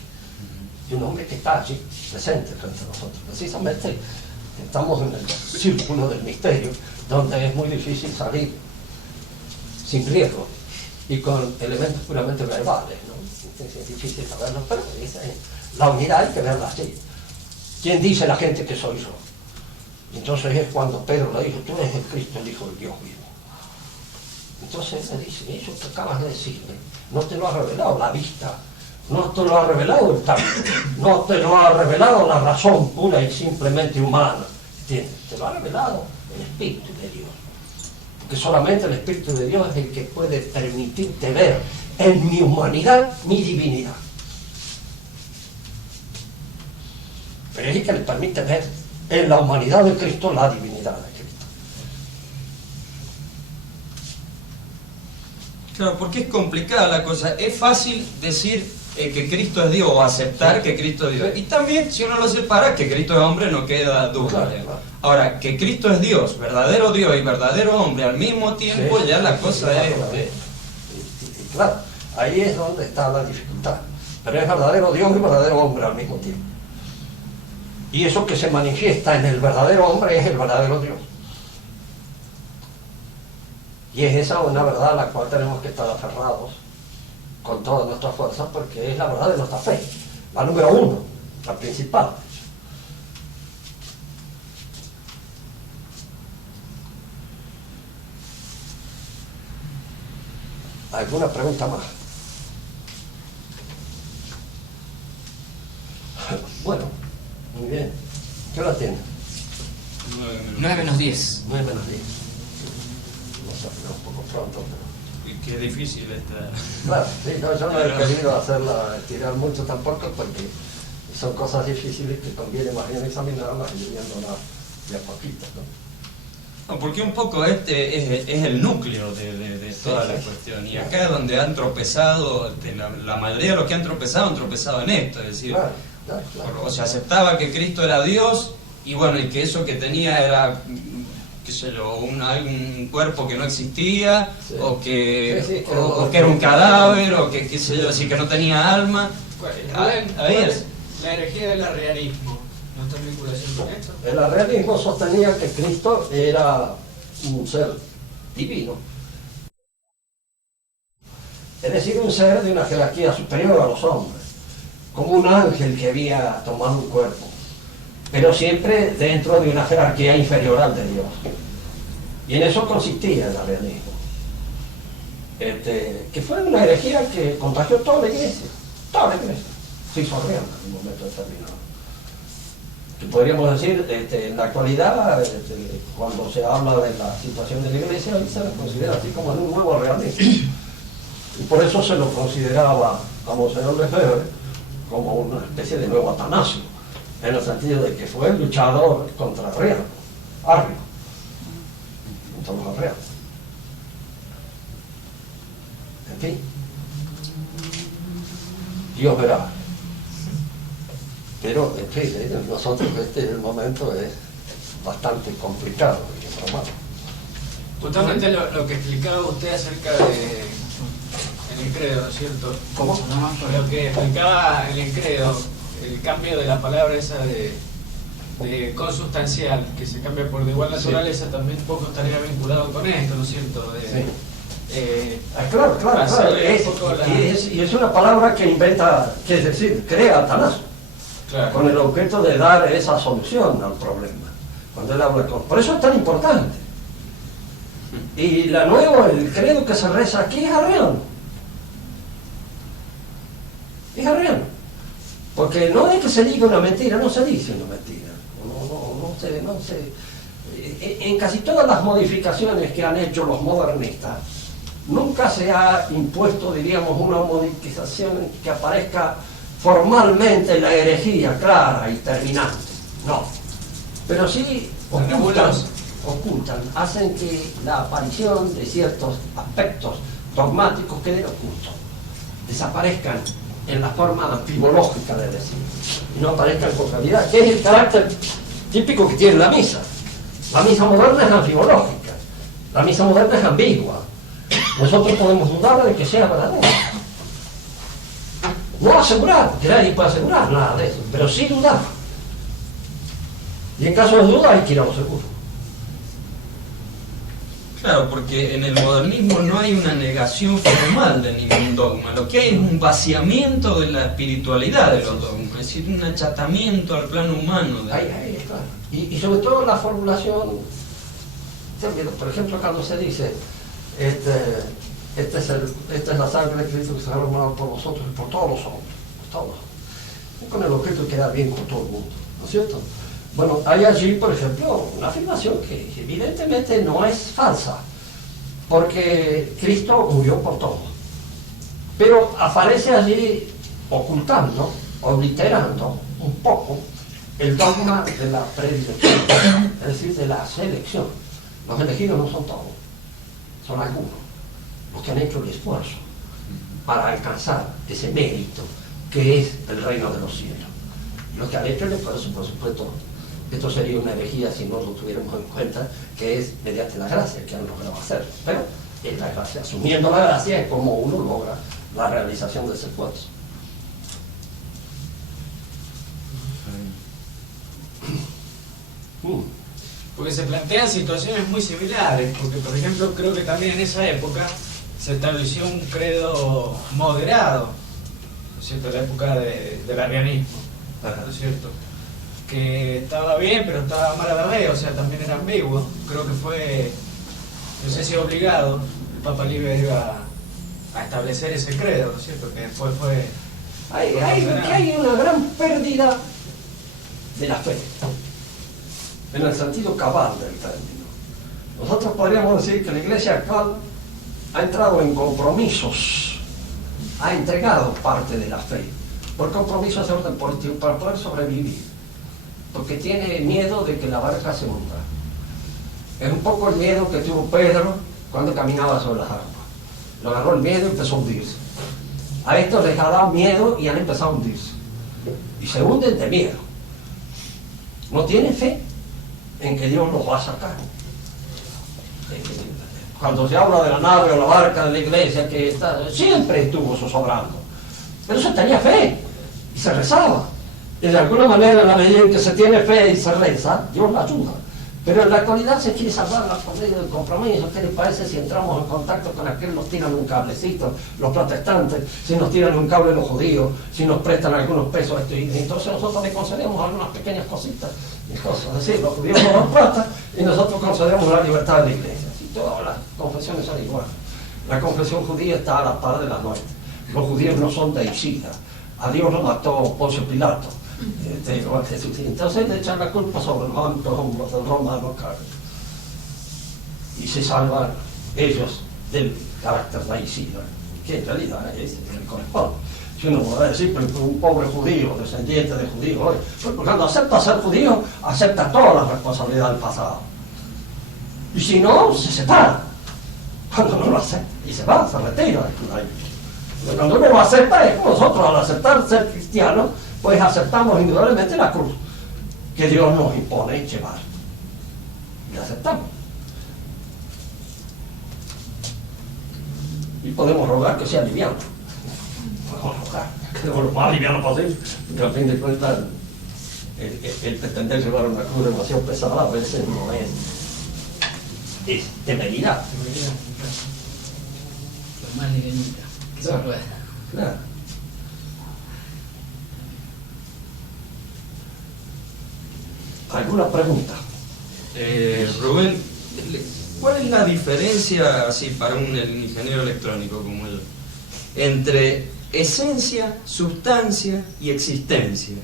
De un hombre que está allí, presente frente a nosotros. Precisamente estamos en el círculo del misterio, donde es muy difícil salir sin riesgo y con elementos puramente verbales, ¿no? Es difícil saberlo, pero la unidad hay que verla así. ¿Quién dice la gente que soy yo? Y entonces es cuando Pedro le dijo, tú eres el Cristo, el Hijo del Dios vivo. Entonces él me dice, eso que acabas de decirme, no te lo ha revelado la vista, no te lo ha revelado el tacto, no te lo ha revelado la razón pura y simplemente humana, ¿entiendes? Te lo ha revelado el Espíritu de Dios. Porque solamente el Espíritu de Dios es el que puede permitirte ver en mi humanidad mi divinidad. Pero es el que le permite ver en la humanidad de Cristo la divinidad de Cristo. Claro, porque es complicada la cosa. Es fácil decir que Cristo es Dios o aceptar que Cristo es Dios. Y también, si uno lo separa, que Cristo es hombre, no queda duda. Claro, claro. Ahora, que Cristo es Dios y verdadero hombre al mismo tiempo, Sí, ya la sí, cosa claro, es... y claro, ahí es donde está la dificultad. Pero es verdadero Dios y verdadero hombre al mismo tiempo. Y eso que se manifiesta en el verdadero hombre es el verdadero Dios. Y es esa una verdad a la cual tenemos que estar aferrados con todas nuestras fuerzas, porque es la verdad de nuestra fe, la número uno, la principal. ¿Alguna pregunta más? Bueno, muy bien. ¿Qué hora tiene? 9 menos 10. 9 menos 10. No sé, un poco pronto, pero... Y qué difícil esta... Claro, sí, no, yo no he querido hacerla estirar mucho tampoco, porque son cosas difíciles que conviene más bien examinarlas y viéndolas de a poquito, ¿no? No, porque un poco este es el núcleo de toda la cuestión. Y acá es donde han tropezado, la mayoría de los que han tropezado en esto. Es decir, Claro, claro. o sea, aceptaba que Cristo era Dios y bueno, y que eso que tenía era, qué sé yo, un cuerpo que no existía, Sí. o que Sí, sí, o que era un cadáver, o que, qué sé yo, así que no tenía alma. Ahí es. La herejía del arrianismo, ¿no está en vinculación con esto? El arrianismo sostenía que Cristo era un ser divino. Es decir, un ser de una jerarquía superior a los hombres, como un ángel que había tomado un cuerpo, pero siempre dentro de una jerarquía inferior al de Dios. Y en eso consistía el arrianismo. Que fue una herejía que contagió toda la iglesia, se hizo arriana en un momento determinado. Que podríamos decir, en la actualidad, cuando se habla de la situación de la iglesia, se le considera así como en un nuevo arrianismo. Y por eso se lo consideraba a Monseñor Lefebvre como una especie de nuevo Atanasio, en el sentido de que fue el luchador contra Arrio, contra los arrianos. En fin, Dios verá. Pero, en fin, nosotros el momento es bastante complicado y informado. Justamente lo que explicaba usted acerca de en el credo, ¿no es cierto? ¿Cómo? Lo que explicaba en el credo, el cambio de la palabra esa de consustancial, que se cambia por de igual naturaleza, también un poco estaría vinculado con esto, ¿no es cierto? Sí. Claro, hacerle un poco la- y es una palabra que inventa, que es decir, crea Atanasio, Claro. con el objeto de dar esa solución al problema. Cuando él habla con... Por eso es tan importante. Y la nuevo, el credo que se reza aquí es arriano. Es arriano. Porque no es que se diga una mentira, no se dice una mentira. No se... En casi todas las modificaciones que han hecho los modernistas, nunca se ha impuesto, diríamos, una modificación que aparezca formalmente la herejía clara y terminante. No. Pero sí ocultan, hacen que la aparición de ciertos aspectos dogmáticos queden ocultos, desaparezcan en la forma antimológica de decir, y no aparezcan con claridad, que es el carácter típico que tiene la misa. La misa moderna es antimológica, la misa moderna es ambigua. Nosotros podemos dudar de que sea verdadera. No asegurar, porque nadie puede asegurar nada de eso, pero sí dudar. Y en caso de duda hay que ir a lo seguro. Claro, porque en el modernismo no hay una negación formal de ningún dogma, lo que hay es un vaciamiento de la espiritualidad de los dogmas, es decir, un achatamiento al plano humano. Ahí, claro. Y sobre todo la formulación, por ejemplo, cuando se dice, esta es la sangre de Cristo que se ha derramado por vosotros y por todos los hombres, todos, con el objeto de quedar bien con todo el mundo, ¿no es cierto? Bueno, hay allí, por ejemplo, una afirmación que evidentemente no es falsa, porque Cristo murió por todos, pero aparece allí ocultando, obliterando un poco el dogma de la predilección, es decir, de la selección. Los elegidos no son todos, son algunos, los que han hecho el esfuerzo para alcanzar ese mérito que es el reino de los cielos. Los que han hecho el esfuerzo, por supuesto, esto sería una herejía si no lo tuviéramos en cuenta, que es mediante la gracia que han logrado hacerlo. Pero es la gracia, asumiendo la gracia, es como uno logra la realización de ese esfuerzo. Porque se plantean situaciones muy similares, porque por ejemplo creo que también en esa época se estableció un credo moderado, ¿no es cierto?, en la época del arrianismo, ¿no es cierto?, que estaba bien, pero estaba mal a la vez, o sea, también era ambiguo. Creo que fue, no sé si obligado, el Papa Libre iba a establecer ese credo, ¿no es cierto?, que después fue... Hay una gran pérdida de la fe, en el sentido cabal del término. Nosotros podríamos decir que la Iglesia actual ha entrado en compromisos, ha entregado parte de la fe, por compromisos de orden político, para poder sobrevivir, porque tiene miedo de que la barca se hunda. Es un poco el miedo que tuvo Pedro cuando caminaba sobre las aguas. Lo agarró el miedo y empezó a hundirse. A estos les ha dado miedo y han empezado a hundirse. Y se hunden de miedo. No tienen fe en que Dios los va a sacar. Cuando se habla de la nave o la barca de la iglesia, que siempre estuvo sobrando. Pero se tenía fe y se rezaba. Y de alguna manera, en la medida en que se tiene fe y se reza, Dios la ayuda. Pero en la actualidad se quiere salvarla por medio del compromiso. ¿Qué les parece si entramos en contacto con aquel, nos tiran un cablecito, los protestantes, si nos tiran un cable los judíos, si nos prestan algunos pesos? Y entonces nosotros les concedemos algunas pequeñas cositas y cosas. Es decir, los judíos nos dan plata y nosotros concedemos la libertad de la iglesia. Así, todas las confesiones son iguales. La confesión judía está a la par de la nuestra. Los judíos no son deicidas. A Dios lo mató Poncio Pilato. Entonces le echan la culpa sobre los amplios hombros del romano Carlos y se salvan ellos del carácter laicida, que en realidad es el que corresponde. Si uno puede decir, pero un pobre judío, descendiente de judíos, pues cuando acepta ser judío, acepta toda la responsabilidad del pasado. Y si no, se separa. Cuando no lo acepta, y se va, se retira del judaísmo. Pero cuando uno lo acepta, es como nosotros, al aceptar ser cristianos, pues aceptamos indudablemente la cruz que Dios nos impone llevar. Y la aceptamos. Y podemos rogar que sea liviano. Podemos rogar que sea lo más liviano posible, porque al fin de cuentas el pretender llevar una cruz demasiado pesada a veces no es temeridad. más livianita, que se Claro. pueda. Claro. ¿Alguna pregunta? Rubén, ¿cuál es la diferencia, así para un ingeniero electrónico como yo, entre esencia, sustancia y existencia?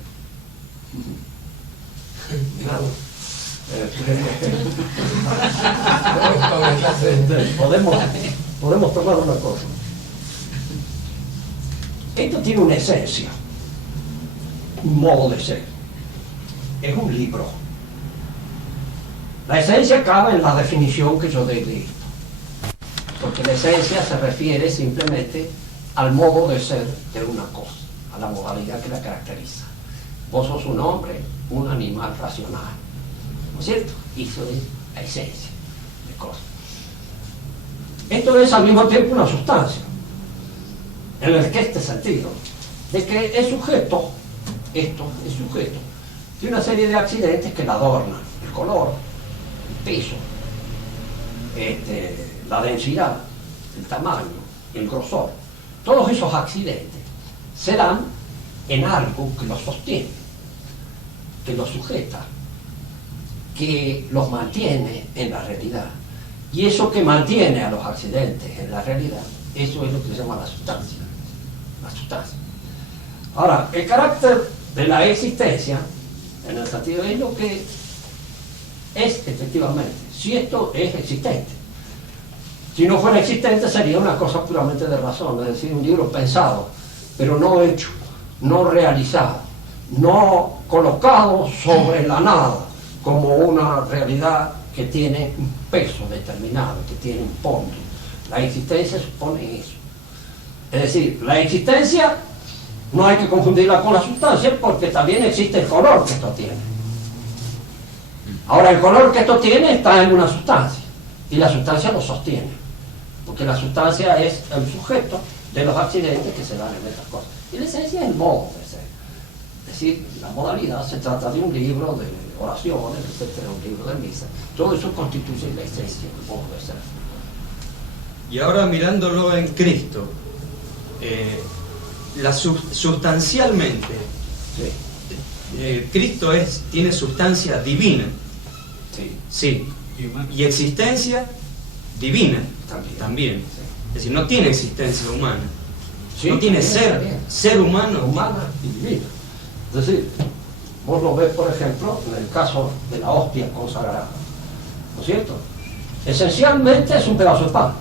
Podemos tomar una cosa. Esto tiene una esencia, un modo de ser. Es un libro. La esencia cabe en la definición que yo dé de esto. Porque la esencia se refiere simplemente al modo de ser de una cosa, a la modalidad que la caracteriza. Vos sos un hombre, un animal racional, ¿no es cierto? Eso es la esencia de cosas. Esto es al mismo tiempo una sustancia, en el que este sentido, de que es sujeto, esto es sujeto de una serie de accidentes que la adornan: el color, el peso, la densidad, el tamaño, el grosor. Todos esos accidentes se dan en algo que los sostiene, que los sujeta, que los mantiene en la realidad. Y eso que mantiene a los accidentes en la realidad, eso es lo que se llama la sustancia. La sustancia. Ahora, el carácter de la existencia, en el sentido, es lo que es efectivamente. Si esto es existente. Si no fuera existente sería una cosa puramente de razón, es decir, un libro pensado, pero no hecho, no realizado, no colocado sobre la nada, como una realidad que tiene un peso determinado, que tiene un fondo. La existencia supone eso. Es decir, la existencia no hay que confundirla con la sustancia, porque también existe el color que esto tiene. Ahora, el color que esto tiene está en una sustancia, y la sustancia lo sostiene, porque la sustancia es el sujeto de los accidentes que se dan en estas cosas. Y la esencia es el modo de ser. Es decir, la modalidad se trata de un libro de oraciones, etcétera, un libro de misa. Todo eso constituye la esencia, el modo de ser. Y ahora mirándolo en Cristo, sustancialmente, Sí, Cristo tiene sustancia divina, sí, sí, y existencia divina también. Sí. Es decir, no tiene existencia humana, Sí, no tiene también, también. ser humano. Humana y divina. Es decir, vos lo ves, por ejemplo, en el caso de la hostia consagrada, ¿no es cierto? Esencialmente es un pedazo de pan.